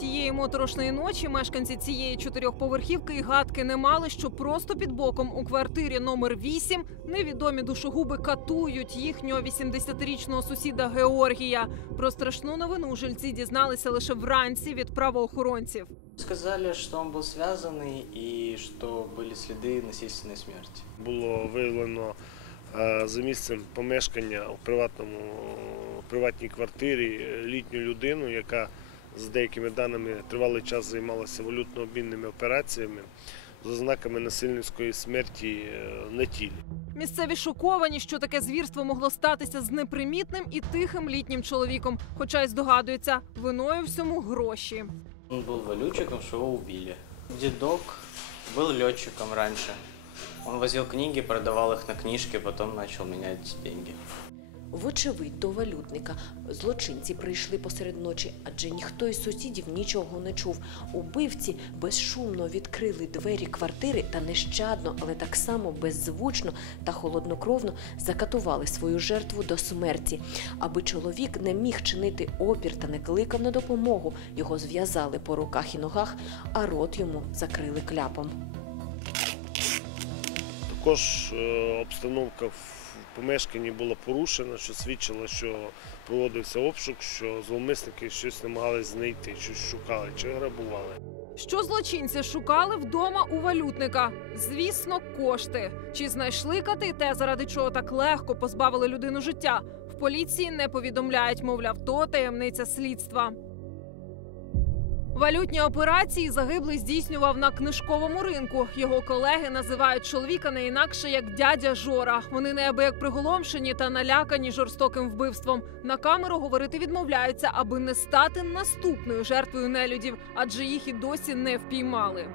Тієї моторошної ночі мешканці цієї чотирьохповерхівки і гадки не мали, що просто під боком у квартирі номер 8 невідомі душогуби катують їхнього 80-річного сусіда Георгія. Про страшну новину жильці дізналися лише вранці від правоохоронців. Сказали, что он был связанный и что были следы насильственной смерти. Було виявлено е, за місцем помешкання у приватному у приватній квартирі е, літню людину, яка з деякими даними тривалий час займалася валютно-обмінними операціями з ознаками насильницької смерті е, на тілі. Місцеві шоковані, що таке звірство могло статися з непримітним і тихим літнім чоловіком, хоча й здогадуються, виною всьому гроші. Он был валютчиком, что его убили. Дедок был летчиком раньше. Он возил книги, продавал их на книжке, потом начал менять деньги. Вочевидь, до валютника злочинці прийшли посеред ночі, адже ніхто із сусідів нічого не чув. Убивці безшумно відкрили двері квартири та нещадно, але так само беззвучно та холоднокровно закатували свою жертву до смерті. Аби чоловік не міг чинити опір та не кликав на допомогу, його зв'язали по руках і ногах, а рот йому закрили кляпом. Також е, обстановка в помешканні була порушена, що свідчило, що проводився обшук, що зловмисники щось намагались знайти, щось шукали чи грабували. Що злочинці шукали вдома у валютника? Звісно, кошти. Чи знайшли кати те, заради чого так легко позбавили людину життя? В поліції не повідомляють, мовляв, то таємниця слідства. Валютні операції загиблий здійснював на книжковому ринку. Його колеги називають чоловіка не інакше як дядя Жора. Вони неабияк приголомшені та налякані жорстоким вбивством. На камеру говорити відмовляються, аби не стати наступною жертвою нелюдів, адже їх і досі не впіймали.